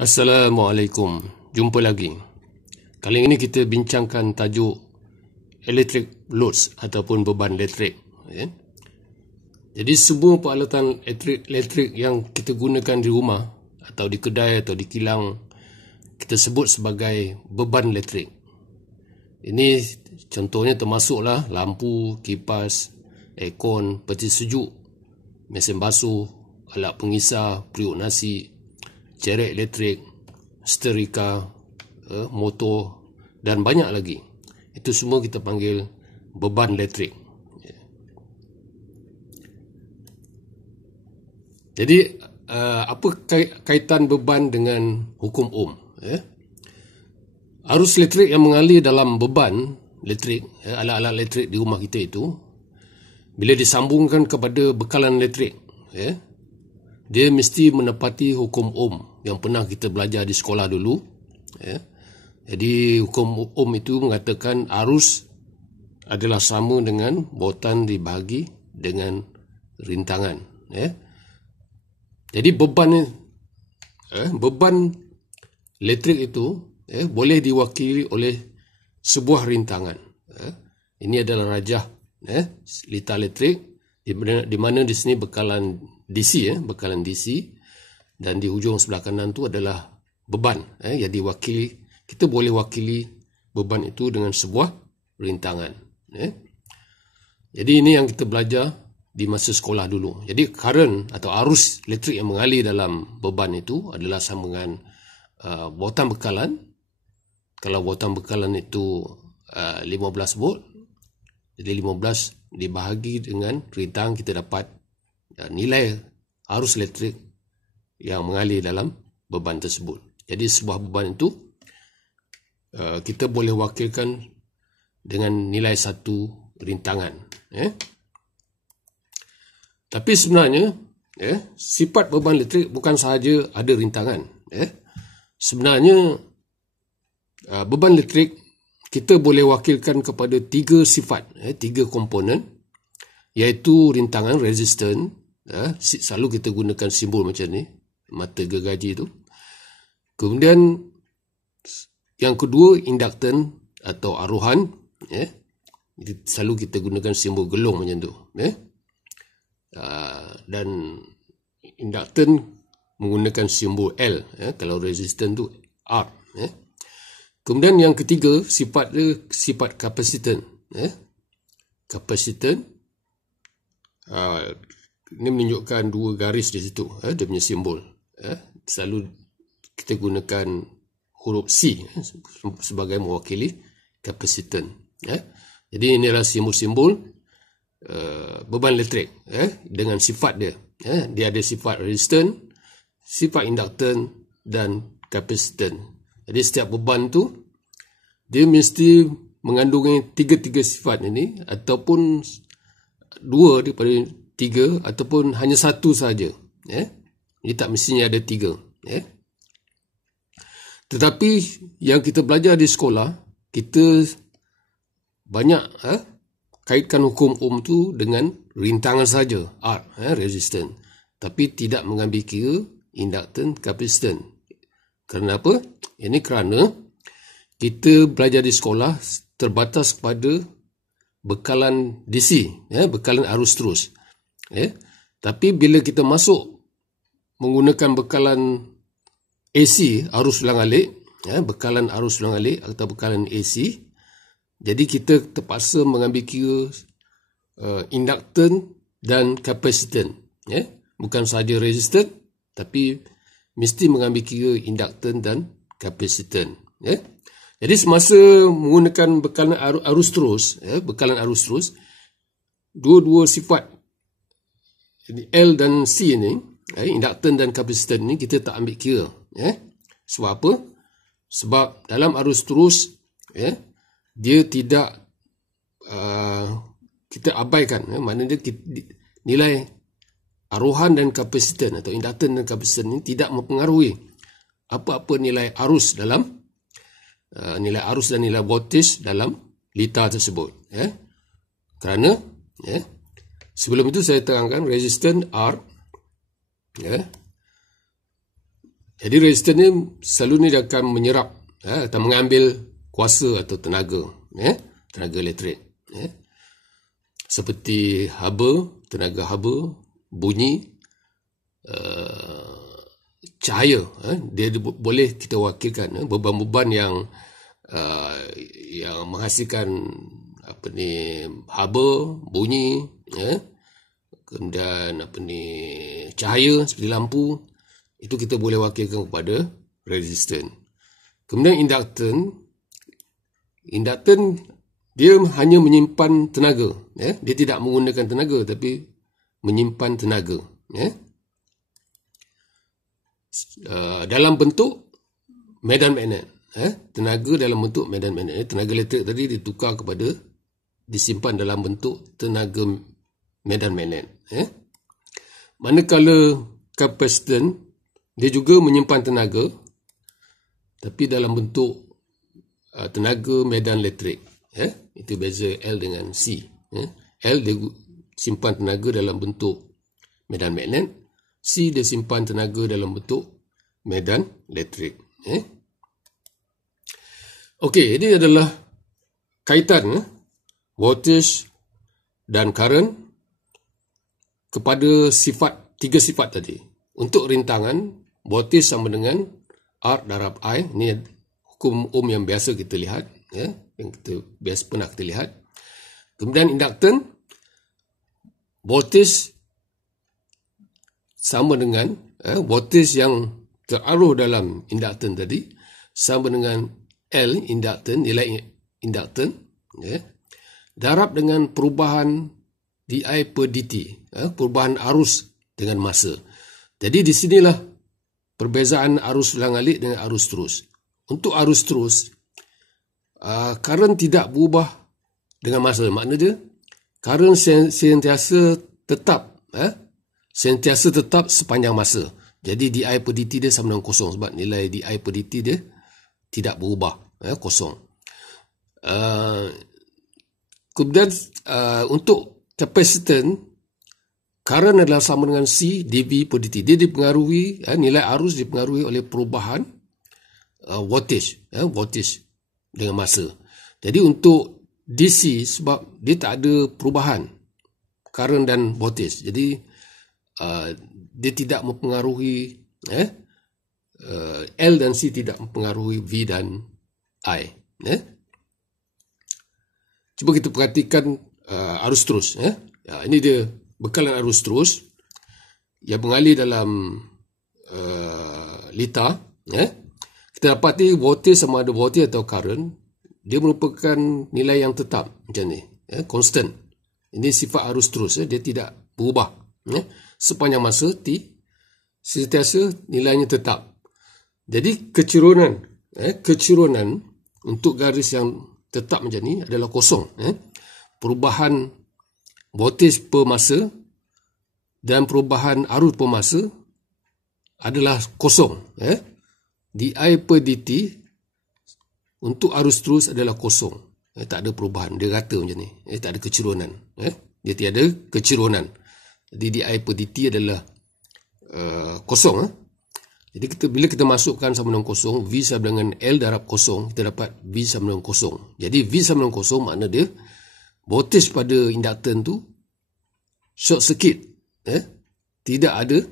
Assalamualaikum, jumpa lagi. Kali ini kita bincangkan tajuk electric loads ataupun beban elektrik. Jadi semua peralatan elektrik yang kita gunakan di rumah atau di kedai atau di kilang kita sebut sebagai beban elektrik. Ini contohnya termasuklah lampu, kipas, aircon, peti sejuk, mesin basuh, alat pengisar, periuk nasi, cerek elektrik, seterika, motor dan banyak lagi. Itu semua kita panggil beban elektrik. Jadi apa kaitan beban dengan hukum Ohm? Arus elektrik yang mengalir dalam beban elektrik, alat-alat elektrik di rumah kita itu, bila disambungkan kepada bekalan elektrik, dia mesti menepati hukum Ohm yang pernah kita belajar di sekolah dulu. Jadi hukum Ohm itu mengatakan arus adalah sama dengan bautan dibahagi dengan rintangan. Jadi beban elektrik itu boleh diwakili oleh sebuah rintangan. Ini adalah rajah litar elektrik, di mana di sini bekalan DC, bekalan DC, dan di hujung sebelah kanan tu adalah beban yang diwakili. Kita boleh wakili beban itu dengan sebuah rintangan. Jadi ini yang kita belajar di masa sekolah dulu. Jadi current atau arus elektrik yang mengalir dalam beban itu adalah sama dengan bautan bekalan. Kalau bautan bekalan itu 15 volt, jadi 15 dibahagi dengan rintangan, kita dapat nilai arus elektrik yang mengalir dalam beban tersebut. Jadi sebuah beban itu kita boleh wakilkan dengan nilai satu rintangan. Tapi sebenarnya sifat beban elektrik bukan sahaja ada rintangan. Sebenarnya beban elektrik kita boleh wakilkan kepada tiga sifat, tiga komponen, iaitu rintangan, resistance. Selalu kita gunakan simbol macam ni, mata gergaji tu. Kemudian yang kedua, inductance atau aruhan. Selalu kita gunakan simbol gelung macam tu. Dan inductance menggunakan simbol L, kalau resistance tu R. Kemudian yang ketiga, sifat kapasitan. Kapasitan ini menunjukkan dua garis di situ, dia punya simbol. Selalu kita gunakan huruf C sebagai mewakili kapasitan. Jadi inilah simbol-simbol beban elektrik dengan sifat dia. Dia ada sifat resistance, sifat inductance dan kapasitan. Jadi setiap beban tu dia mesti mengandungi tiga-tiga sifat ini, ataupun dua daripada tiga, ataupun hanya satu saja. Ini tak mestinya ada tiga. Tetapi yang kita belajar di sekolah, kita banyak kaitkan hukum Ohm tu dengan rintangan saja, R, resistance. Tapi tidak mengambil kira inductance, kapasitan. Kerana apa? Ini kerana kita belajar di sekolah terbatas kepada bekalan DC, bekalan arus terus. Tapi bila kita masuk menggunakan bekalan AC, arus ulang-alik, bekalan arus ulang-alik atau bekalan AC, jadi kita terpaksa mengambil kira inductance dan kapasitan. Bukan sahaja resistan, tapi mesti mengambil kira inductance dan kapasitan. Jadi semasa menggunakan bekalan arus terus, dua-dua sifat L dan C ni, inductance dan kapasitan ni kita tak ambil kira. Sebab apa? Sebab dalam arus terus, dia tidak kita abaikan, maknanya nilai aruhan dan kapasitan atau inductance dan kapasitan ini tidak mempengaruhi apa-apa nilai arus dalam nilai arus dan nilai voltage dalam litar tersebut. Kerana sebelum itu saya terangkan resistance R Jadi resistor ni selalu ni dia akan menyerap atau mengambil kuasa atau tenaga, tenaga elektrik. Seperti haba, tenaga haba, bunyi, cahaya. Dia boleh kita wakilkan beban-beban yang menghasilkan haba, bunyi, kemudian cahaya seperti lampu, itu kita boleh wakilkan kepada resistor. Kemudian induktan dia hanya menyimpan tenaga, dia tidak menggunakan tenaga tapi menyimpan tenaga, dalam bentuk medan magnet. Tenaga dalam bentuk medan magnet. Tenaga elektrik tadi disimpan dalam bentuk tenaga medan magnet. Manakala kapasitan dia juga menyimpan tenaga tapi dalam bentuk tenaga medan elektrik. Itu beza L dengan C. L dia simpan tenaga dalam bentuk medan magnet, C dia simpan tenaga dalam bentuk medan elektrik. Okey, ini adalah kaitan voltage dan current kepada tiga sifat tadi. Untuk rintangan, voltage sama dengan R darab I. Ini hukum Ohm yang biasa kita lihat, yang kita pernah kita lihat. Kemudian induktan, voltage sama dengan voltage yang terarah dalam induktan tadi sama dengan L induktan, nilai induktan, darab dengan perubahan dI per dt, perubahan arus dengan masa. Jadi di sinilah perbezaan arus ulang-alik dengan arus terus. Untuk arus terus, current tidak berubah dengan masa. Maknanya current sentiasa tetap sepanjang masa. Jadi di per dt dia sama dengan kosong sebab nilai di per dt dia tidak berubah, kosong. Kemudian untuk kapasitan, current adalah sama dengan C dV per dt. Dia dipengaruhi, nilai arus dipengaruhi oleh perubahan voltage dengan masa. Jadi untuk DC, sebab dia tak ada perubahan current dan voltage, jadi dia tidak mempengaruhi L dan C tidak mempengaruhi V dan I. Cuba kita perhatikan arus terus. Ini dia bekalan arus terus yang mengalir dalam lita. Kita dapati voltage sama ada voltage atau current, dia merupakan nilai yang tetap macam ni, constant. Ini sifat arus terus, dia tidak berubah. Sepanjang masa sentiasa nilainya tetap. Jadi kecerunan untuk garis yang tetap macam ni adalah kosong. Perubahan voltage per masa dan perubahan arus per masa adalah kosong. Di per dt untuk arus terus adalah kosong. Tak ada perubahan, dia rata macam ni. Tak ada kecerunan. Dia tiada kecerunan. Jadi di per dt adalah kosong. Jadi bila kita masukkan sama dengan kosong, V sama dengan L darab kosong, kita dapat V sama dengan kosong. Jadi V sama dengan kosong makna dia voltage pada induktan tu short circuit. Tidak ada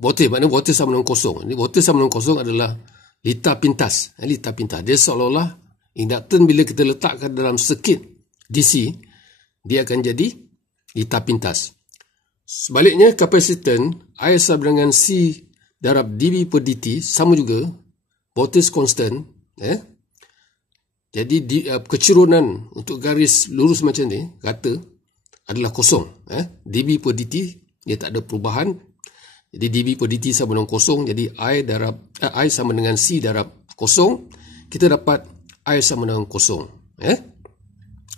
voltage, maknanya voltage sama dengan kosong. Ini voltage sama dengan kosong adalah lita pintas. Dia seolah-olah induktan bila kita letakkan dalam circuit DC, dia akan jadi lita pintas. Sebaliknya kapasitan I sama dengan C darab dV per dt sama juga, voltage constant. Jadi kecerunan untuk garis lurus macam ni rata adalah kosong. dV per dt dia tak ada perubahan. Jadi dV per dt sama dengan kosong. Jadi I sama dengan C darab kosong. Kita dapat I sama dengan kosong.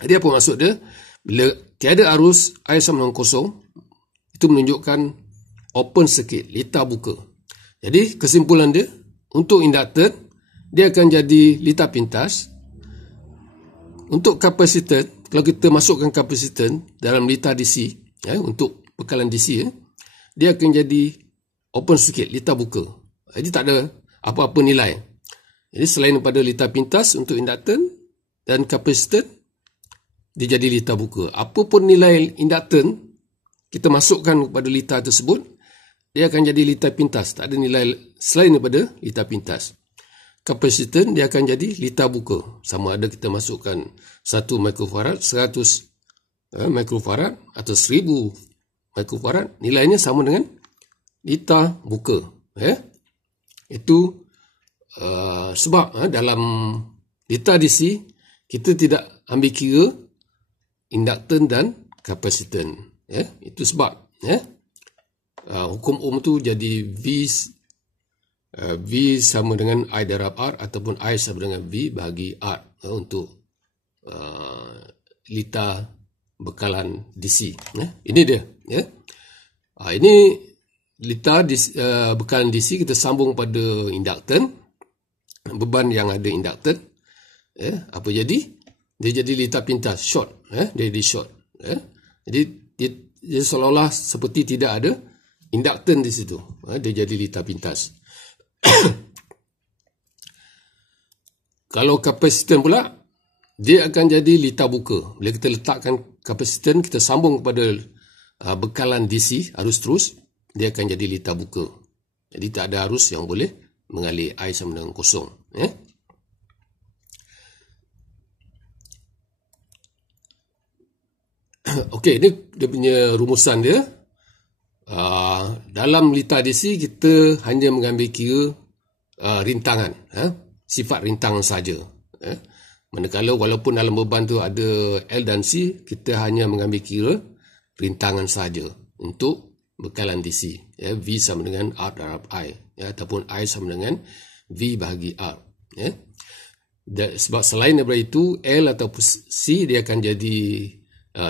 Jadi apa maksud dia? Bila tiada arus, I sama dengan kosong, itu menunjukkan open circuit, lita buka. Jadi kesimpulan dia, untuk induktan dia akan jadi lita pintas. Untuk kapasitan, kalau kita masukkan kapasitan dalam lita DC, untuk bekalan DC, dia akan jadi open circuit, litar buka. Jadi tak ada apa-apa nilai. Jadi selain daripada litar pintas untuk induktan dan kapasitan, dia jadi litar buka. Apa pun nilai induktan kita masukkan kepada litar tersebut, dia akan jadi litar pintas. Tak ada nilai selain daripada litar pintas. Kapasitan dia akan jadi litar buka. Sama ada kita masukkan 1 mikrofarad, 100 mikrofarad atau 1000 mikrofarad, nilainya sama dengan litar buka. Itu sebab dalam litar DC kita tidak ambil kira induktan dan kapasitan. Itu sebab hukum Ohm tu jadi V sama dengan I darab R ataupun I sama dengan V bahagi R untuk litar bekalan DC. Ini dia. Ini litar bekalan DC kita sambung pada induktan, beban yang ada induktan. Apa jadi? Dia jadi litar pintas, short. Dia jadi short. Jadi dia seolah-olah seperti tidak ada induktan di situ. Dia jadi litar pintas. Kalau kapasitan pula, dia akan jadi litar buka. Bila kita letakkan kapasitan, kita sambung kepada bekalan DC, arus terus, dia akan jadi litar buka. Jadi tak ada arus yang boleh mengalir, I sama dengan kosong. Okey, ini dia punya rumusan dia. Dalam litar DC kita hanya mengambil kira rintangan, sifat rintangan saja. Manakala walaupun dalam beban tu ada L dan C, kita hanya mengambil kira rintangan saja untuk bekalan DC. V sama dengan R darab I, ataupun I sama dengan V bahagi R. Sebab selain daripada itu, L ataupun C dia akan jadi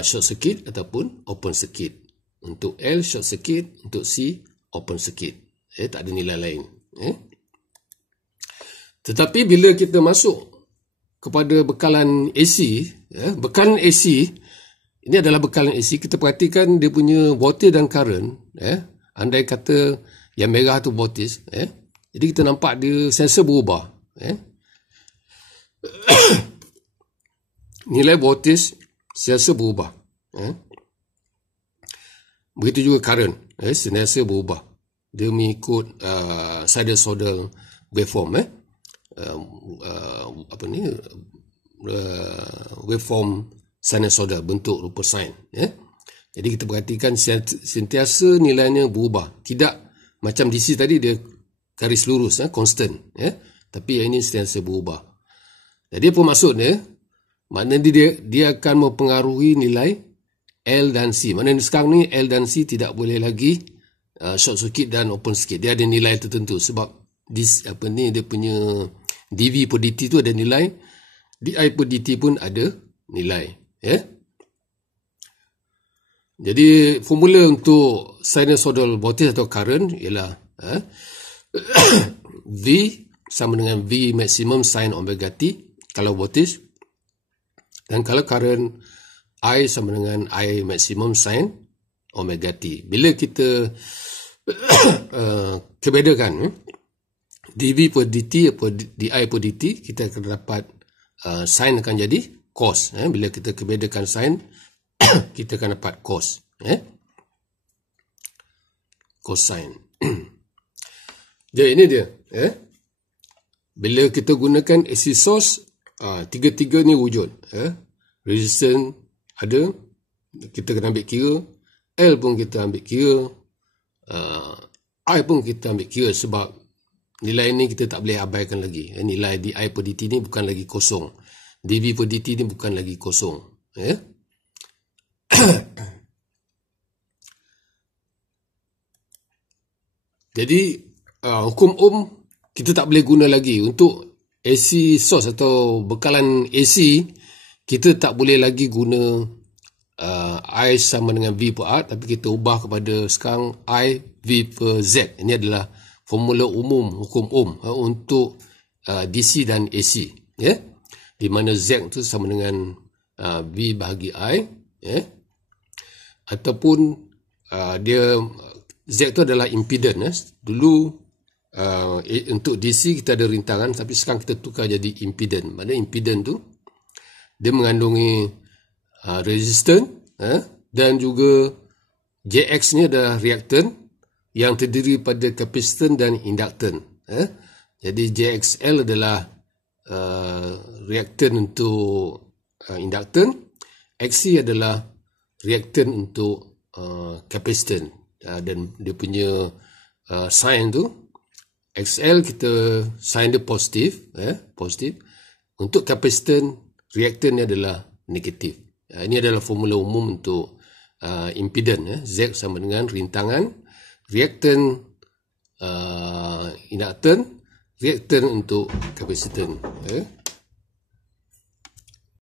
short circuit ataupun open circuit. Untuk L short circuit, untuk C open circuit. Tak ada nilai lain. Tetapi bila kita masuk kepada bekalan AC, bekalan AC ini adalah bekalan AC, kita perhatikan dia punya voltage dan current. Andai kata yang merah tu voltage, jadi kita nampak dia sensor berubah. Nilai voltage sensor berubah. Begitu juga current, sentiasa berubah. Dia mengikut sinusoidal waveform, waveform sinusoidal, bentuk rupa sin. Jadi kita perhatikan sentiasa nilainya berubah. Tidak macam DC tadi dia garis lurus, constant. Tapi yang ini sentiasa berubah. Jadi apa maksudnya? Maknanya dia akan mempengaruhi nilai L dan C. Maknanya sekarang ni L dan C tidak boleh lagi short circuit dan open circuit. Dia ada nilai tertentu sebab dia punya dV per dt tu ada nilai, di per dt pun ada nilai. Jadi formula untuk sinusoidal voltage atau current ialah V sama dengan V maximum sin omega t kalau voltage, dan kalau current I sama dengan I maksimum sin omega t. Bila kita kebedakan dV per dt per di per dt, kita akan dapat sin akan jadi cos. Bila kita kebedakan sin, kita akan dapat cos. Cosine. Jadi ini dia. Bila kita gunakan AC source, tiga-tiga ni wujud. Resistance ada, kita kena ambil kira. L pun kita ambil kira. I pun kita ambil kira sebab nilai ni kita tak boleh abaikan lagi. Nilai di per dt ni bukan lagi kosong. dV per dt ni bukan lagi kosong. Jadi hukum Ohm kita tak boleh guna lagi. Untuk AC source atau bekalan AC, kita tak boleh lagi guna I sama dengan V per R, tapi kita ubah kepada sekarang I V per Z. Ini adalah formula umum hukum Ohm untuk DC dan AC. Di mana Z itu sama dengan V bahagi I. Ataupun dia Z tu adalah impedance. Dulu untuk DC kita ada rintangan, tapi sekarang kita tukar jadi impedance. Maksudnya impedance tu dia mengandungi resistance, dan juga JX ni adalah reaktan yang terdiri pada kapasitan dan induktan. Jadi JXL adalah reaktan untuk induktan, XC adalah reaktan untuk kapasitan, dan dia punya sign tu XL kita sign dia positif, positif. Untuk kapasitan reaktan ni adalah negatif. Ini adalah formula umum untuk impedance. Z sama dengan rintangan, reaktan induktan, reaktan untuk kapasitan.